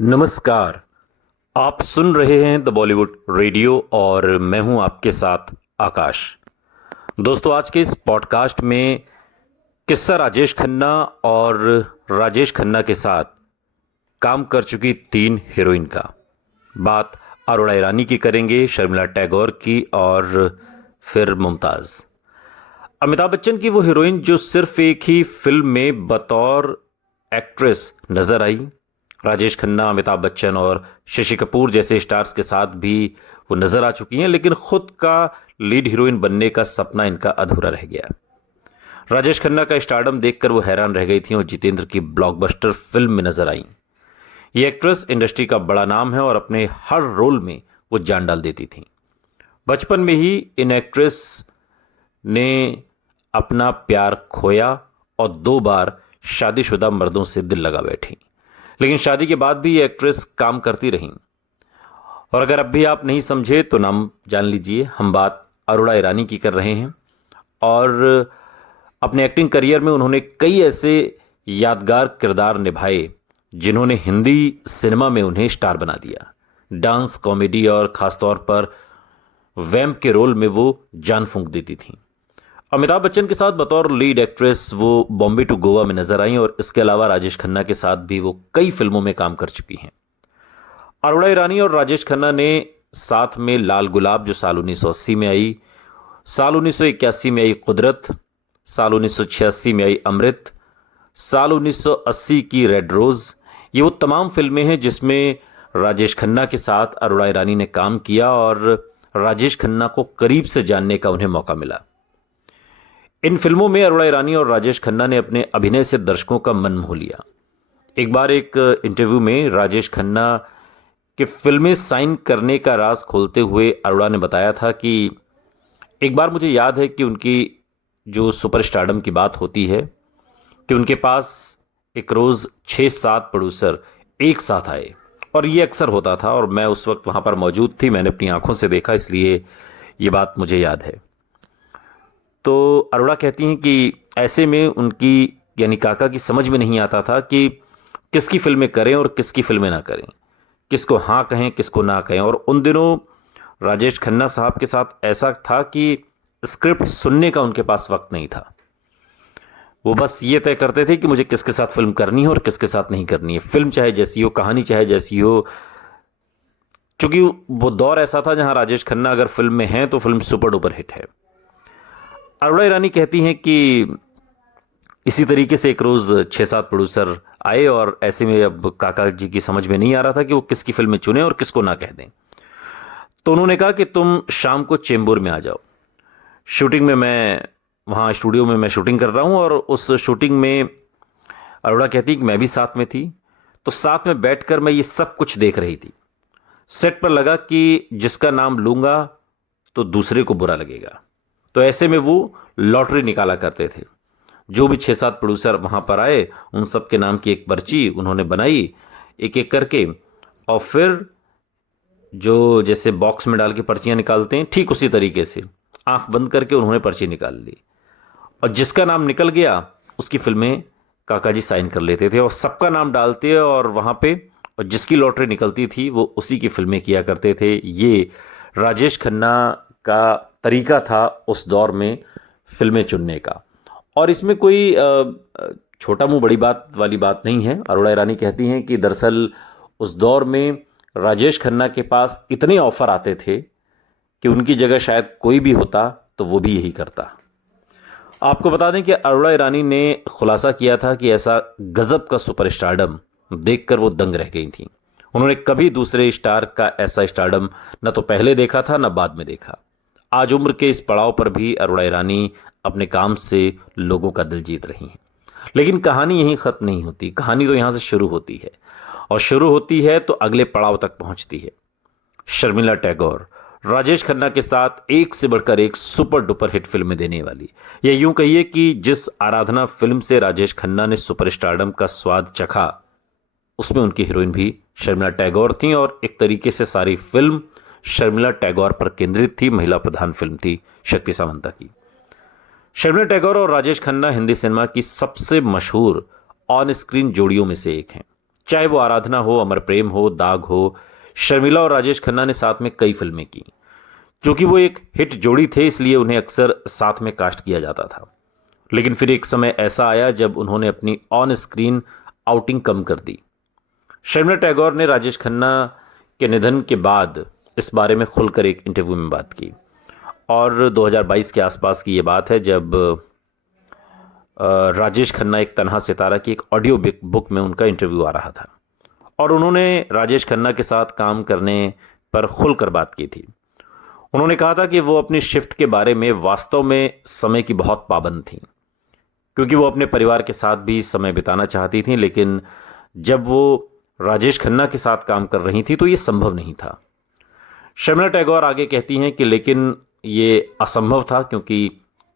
नमस्कार। आप सुन रहे हैं द बॉलीवुड रेडियो और मैं हूं आपके साथ आकाश। दोस्तों, आज के इस पॉडकास्ट में किस्सा राजेश खन्ना और राजेश खन्ना के साथ काम कर चुकी 3 हीरोइन का। बात अरोड़ा ईरानी की करेंगे, शर्मिला टैगोर की और फिर मुमताज। अमिताभ बच्चन की वो हीरोइन जो सिर्फ एक ही फिल्म में बतौर एक्ट्रेस नजर आई। राजेश खन्ना, अमिताभ बच्चन और शशि कपूर जैसे स्टार्स के साथ भी वो नजर आ चुकी हैं, लेकिन खुद का लीड हीरोइन बनने का सपना इनका अधूरा रह गया। राजेश खन्ना का स्टारडम देखकर वो हैरान रह गई थी और जितेंद्र की ब्लॉकबस्टर फिल्म में नजर आई। ये एक्ट्रेस इंडस्ट्री का बड़ा नाम है और अपने हर रोल में वो जान डाल देती थी। बचपन में ही इन एक्ट्रेस ने अपना प्यार खोया और 2 बार शादीशुदा मर्दों से दिल लगा बैठी, लेकिन शादी के बाद भी ये एक्ट्रेस काम करती रहीं। और अगर अब भी आप नहीं समझे तो नाम जान लीजिए, हम बात अरोड़ा ईरानी की कर रहे हैं। और अपने एक्टिंग करियर में उन्होंने कई ऐसे यादगार किरदार निभाए जिन्होंने हिंदी सिनेमा में उन्हें स्टार बना दिया। डांस, कॉमेडी और खासतौर पर वैम्प के रोल में वो जान फूंक देती थीं। अमिताभ बच्चन के साथ बतौर लीड एक्ट्रेस वो बॉम्बे टू गोवा में नजर आई और इसके अलावा राजेश खन्ना के साथ भी वो कई फिल्मों में काम कर चुकी हैं। अरोड़ा ईरानी और राजेश खन्ना ने साथ में लाल गुलाब जो साल 1980 में आई, साल 1981 में आई कुदरत, साल 1986 में आई अमृत, साल 1980 की रेड रोज, ये वो तमाम फिल्में हैं जिसमें राजेश खन्ना के साथ अरोड़ा ईरानी ने काम किया और राजेश खन्ना को करीब से जानने का उन्हें मौका मिला। इन फिल्मों में अरोड़ा ईरानी और राजेश खन्ना ने अपने अभिनय से दर्शकों का मन मोह लिया। एक बार एक इंटरव्यू में राजेश खन्ना के फिल्में साइन करने का राज खोलते हुए अरोड़ा ने बताया था कि एक बार मुझे याद है कि उनकी जो सुपरस्टारडम की बात होती है कि उनके पास एक रोज़ 6-7 प्रोड्यूसर एक साथ आए और ये अक्सर होता था और मैं उस वक्त वहाँ पर मौजूद थी, मैंने अपनी आंखों से देखा, इसलिए ये बात मुझे याद है। तो अरोड़ा कहती हैं कि ऐसे में उनकी यानी काका की समझ में नहीं आता था कि किसकी फिल्में करें और किसकी फिल्में ना करें, किसको हाँ कहें किसको ना कहें। और उन दिनों राजेश खन्ना साहब के साथ ऐसा था कि स्क्रिप्ट सुनने का उनके पास वक्त नहीं था। वो बस ये तय करते थे कि मुझे किसके साथ फिल्म करनी है और किसके साथ नहीं करनी है। फिल्म चाहे जैसी हो, कहानी चाहे जैसी हो, चूंकि वो दौर ऐसा था जहां राजेश खन्ना अगर फिल्म में हैं तो फिल्म सुपर डुपर हिट है। अरोड़ा ईरानी कहती हैं कि इसी तरीके से एक रोज़ 6-7 प्रोड्यूसर आए और ऐसे में अब काका जी की समझ में नहीं आ रहा था कि वो किसकी फिल्म में चुने और किसको ना कह दें। तो उन्होंने कहा कि तुम शाम को चेंबूर में आ जाओ, शूटिंग में मैं वहाँ स्टूडियो में मैं शूटिंग कर रहा हूँ। और उस शूटिंग में अरोड़ा कहती कि मैं भी साथ में थी, तो साथ में बैठकर मैं ये सब कुछ देख रही थी। सेट पर लगा कि जिसका नाम लूँगा तो दूसरे को बुरा लगेगा, तो ऐसे में वो लॉटरी निकाला करते थे। जो भी 6-7 प्रोड्यूसर वहाँ पर आए उन सब के नाम की एक पर्ची उन्होंने बनाई एक एक करके, और फिर जो जैसे बॉक्स में डाल के पर्चियाँ निकालते हैं ठीक उसी तरीके से आंख बंद करके उन्होंने पर्ची निकाल ली और जिसका नाम निकल गया उसकी फिल्में काका जी साइन कर लेते थे और सबका नाम डालते और वहाँ पे, और जिसकी लॉटरी निकलती थी वो उसी की फिल्में किया करते थे। ये राजेश खन्ना का तरीका था उस दौर में फिल्में चुनने का। और इसमें कोई छोटा मुंह बड़ी बात वाली बात नहीं है। अरोड़ा ईरानी कहती हैं कि दरअसल उस दौर में राजेश खन्ना के पास इतने ऑफर आते थे कि उनकी जगह शायद कोई भी होता तो वो भी यही करता। आपको बता दें कि अरोड़ा ईरानी ने खुलासा किया था कि ऐसा गजब का सुपरस्टारडम देखकर वो दंग रह गई थी। उन्होंने कभी दूसरे स्टार का ऐसा स्टारडम न तो पहले देखा था न बाद में देखा। आज उम्र के इस पड़ाव पर भी अरोड़ा ईरानी अपने काम से लोगों का दिल जीत रही हैं। लेकिन कहानी यहीं खत्म नहीं होती, कहानी तो यहां से शुरू होती है और शुरू होती है तो अगले पड़ाव तक पहुंचती है। शर्मिला टैगोर राजेश खन्ना के साथ एक से बढ़कर एक सुपर डुपर हिट फिल्में देने वाली, या यूं कहिए कि जिस आराधना फिल्म से राजेश खन्ना ने सुपरस्टारडम का स्वाद चखा उसमें उनकी हीरोइन भी शर्मिला टैगोर थी और एक तरीके से सारी फिल्म शर्मिला टैगोर पर केंद्रित थी। महिला प्रधान फिल्म थी शक्ति सामंता की। शर्मिला टैगोर और राजेश खन्ना हिंदी सिनेमा की सबसे मशहूर ऑन स्क्रीन जोड़ियों में से एक हैं। चाहे वो आराधना हो, अमर प्रेम हो, दाग हो। शर्मिला और राजेश खन्ना ने साथ में कई फिल्में की। चूंकि वो एक हिट जोड़ी थे, इसलिए उन्हें अक्सर साथ में कास्ट किया जाता था। लेकिन फिर एक समय ऐसा आया जब उन्होंने अपनी ऑन स्क्रीन आउटिंग कम कर दी। शर्मिला टैगोर ने राजेश खन्ना के निधन के बाद इस बारे में खुलकर एक इंटरव्यू में बात की। और 2022 के आसपास की ये बात है, जब राजेश खन्ना एक तन्हा सितारा की एक ऑडियो बुक में उनका इंटरव्यू आ रहा था और उन्होंने राजेश खन्ना के साथ काम करने पर खुलकर बात की थी। उन्होंने कहा था कि वो अपनी शिफ्ट के बारे में वास्तव में समय की बहुत पाबंद थी, क्योंकि वो अपने परिवार के साथ भी समय बिताना चाहती थी। लेकिन जब वो राजेश खन्ना के साथ काम कर रही थी तो ये संभव नहीं था। शर्मिला टैगोर आगे कहती हैं कि लेकिन ये असंभव था, क्योंकि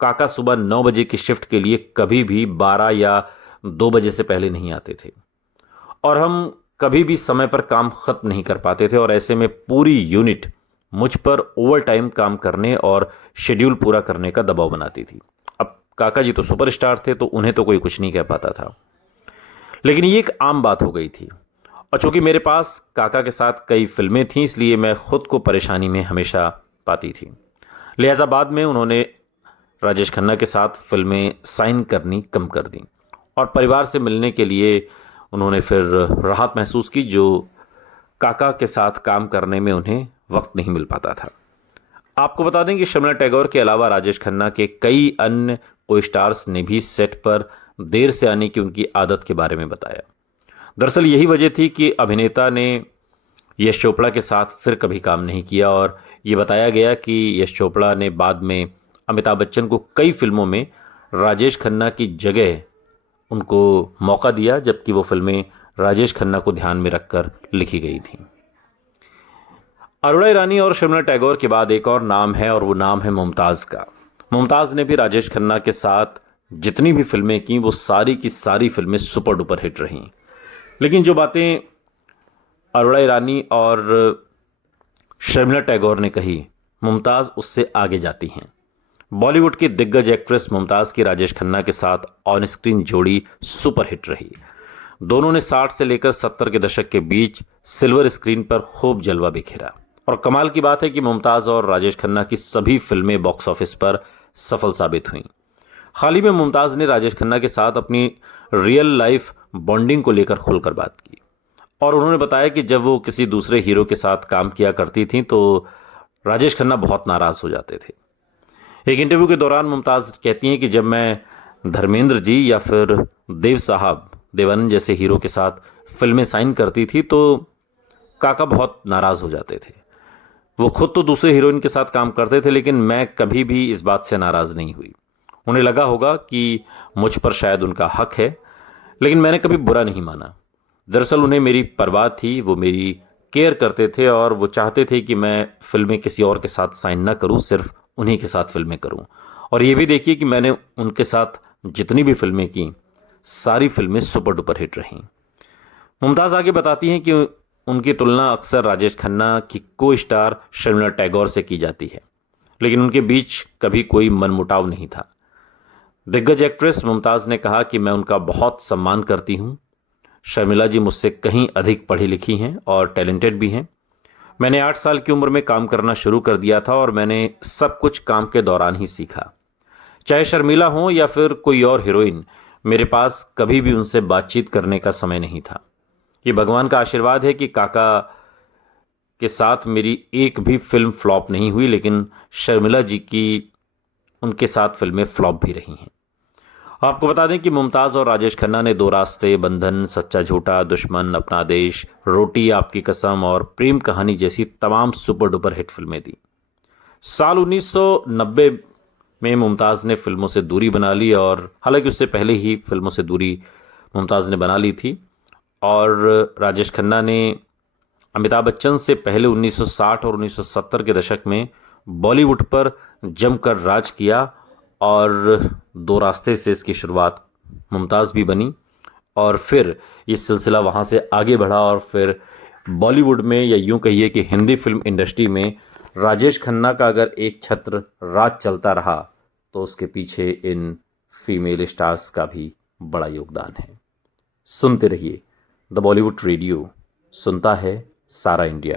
काका सुबह 9 बजे की शिफ्ट के लिए कभी भी 12 या 2 बजे से पहले नहीं आते थे और हम कभी भी समय पर काम खत्म नहीं कर पाते थे, और ऐसे में पूरी यूनिट मुझ पर ओवर टाइम काम करने और शेड्यूल पूरा करने का दबाव बनाती थी। अब काका जी तो सुपरस्टार थे, तो उन्हें तो कोई कुछ नहीं कह पाता था, लेकिन ये एक आम बात हो गई थी। और चूंकि मेरे पास काका के साथ कई फिल्में थीं, इसलिए मैं खुद को परेशानी में हमेशा पाती थी। लिहाजा बाद में उन्होंने राजेश खन्ना के साथ फिल्में साइन करनी कम कर दी और परिवार से मिलने के लिए उन्होंने फिर राहत महसूस की, जो काका के साथ काम करने में उन्हें वक्त नहीं मिल पाता था। आपको बता दें कि शर्मिला टैगोर के अलावा राजेश खन्ना के कई अन्य को स्टार्स ने भी सेट पर देर से आने की उनकी आदत के बारे में बताया। दरअसल यही वजह थी कि अभिनेता ने यश चोपड़ा के साथ फिर कभी काम नहीं किया, और ये बताया गया कि यश चोपड़ा ने बाद में अमिताभ बच्चन को कई फिल्मों में राजेश खन्ना की जगह उनको मौका दिया, जबकि वो फिल्में राजेश खन्ना को ध्यान में रखकर लिखी गई थीं। अरुणा ईरानी और शर्मिला टैगोर के बाद एक और नाम है, और वो नाम है मुमताज़ का। मुमताज़ ने भी राजेश खन्ना के साथ जितनी भी फिल्में की, वो सारी की सारी फिल्में सुपर डुपर हिट रहीं। लेकिन जो बातें अरुणा ईरानी और शर्मिला टैगोर ने कही, मुमताज़ उससे आगे जाती हैं। बॉलीवुड की दिग्गज एक्ट्रेस मुमताज़ की राजेश खन्ना के साथ ऑन स्क्रीन जोड़ी सुपर हिट रही। दोनों ने 60 से लेकर 70 के दशक के बीच सिल्वर स्क्रीन पर खूब जलवा बिखेरा, और कमाल की बात है कि मुमताज़ और राजेश खन्ना की सभी फिल्में बॉक्स ऑफिस पर सफल साबित हुईं। हाल ही में मुमताज़ ने राजेश खन्ना के साथ अपनी रियल लाइफ बॉन्डिंग को लेकर खुलकर बात की, और उन्होंने बताया कि जब वो किसी दूसरे हीरो के साथ काम किया करती थीं तो राजेश खन्ना बहुत नाराज़ हो जाते थे। एक इंटरव्यू के दौरान मुमताज़ कहती हैं कि जब मैं धर्मेंद्र जी या फिर देवानंद जैसे हीरो के साथ फिल्में साइन करती थी तो काका बहुत नाराज़ हो जाते थे। वो खुद तो दूसरे हीरोइन के साथ काम करते थे, लेकिन मैं कभी भी इस बात से नाराज़ नहीं हुई। उन्हें लगा होगा कि मुझ पर शायद उनका हक है, लेकिन मैंने कभी बुरा नहीं माना। दरअसल उन्हें मेरी परवाह थी, वो मेरी केयर करते थे और वो चाहते थे कि मैं फिल्में किसी और के साथ साइन न करूं, सिर्फ उन्हीं के साथ फिल्में करूं। और ये भी देखिए कि मैंने उनके साथ जितनी भी फिल्में की, सारी फिल्में सुपर डुपर हिट रहीं। मुमताज़ आगे बताती हैं कि उनकी तुलना अक्सर राजेश खन्ना की को स्टार शर्मिला टैगोर से की जाती है, लेकिन उनके बीच कभी कोई मनमुटाव नहीं था। दिग्गज एक्ट्रेस मुमताज़ ने कहा कि मैं उनका बहुत सम्मान करती हूँ। शर्मिला जी मुझसे कहीं अधिक पढ़ी लिखी हैं और टैलेंटेड भी हैं। मैंने 8 साल की उम्र में काम करना शुरू कर दिया था और मैंने सब कुछ काम के दौरान ही सीखा। चाहे शर्मिला हो या फिर कोई और हीरोइन, मेरे पास कभी भी उनसे बातचीत करने का समय नहीं था। ये भगवान का आशीर्वाद है कि काका के साथ मेरी एक भी फिल्म फ्लॉप नहीं हुई, लेकिन शर्मिला जी की उनके साथ फिल्में फ्लॉप भी रही हैं। आपको बता दें कि मुमताज़ और राजेश खन्ना ने दो रास्ते, बंधन, सच्चा झूठा, दुश्मन, अपना देश, रोटी, आपकी कसम और प्रेम कहानी जैसी तमाम सुपर डुपर हिट फिल्में दी। साल 1990 में मुमताज़ ने फिल्मों से दूरी बना ली, और हालांकि उससे पहले ही फिल्मों से दूरी मुमताज़ ने बना ली थी। और राजेश खन्ना ने अमिताभ बच्चन से पहले 1960 और 1970 के दशक में बॉलीवुड पर जमकर राज किया, और दो रास्ते से इसकी शुरुआत मुमताज़ भी बनी, और फिर ये सिलसिला वहाँ से आगे बढ़ा, और फिर बॉलीवुड में, या यूँ कहिए कि हिंदी फिल्म इंडस्ट्री में, राजेश खन्ना का अगर एक छत्र राज चलता रहा तो उसके पीछे इन फीमेल स्टार्स का भी बड़ा योगदान है। सुनते रहिए द बॉलीवुड रेडियो सुनता है सारा इंडिया।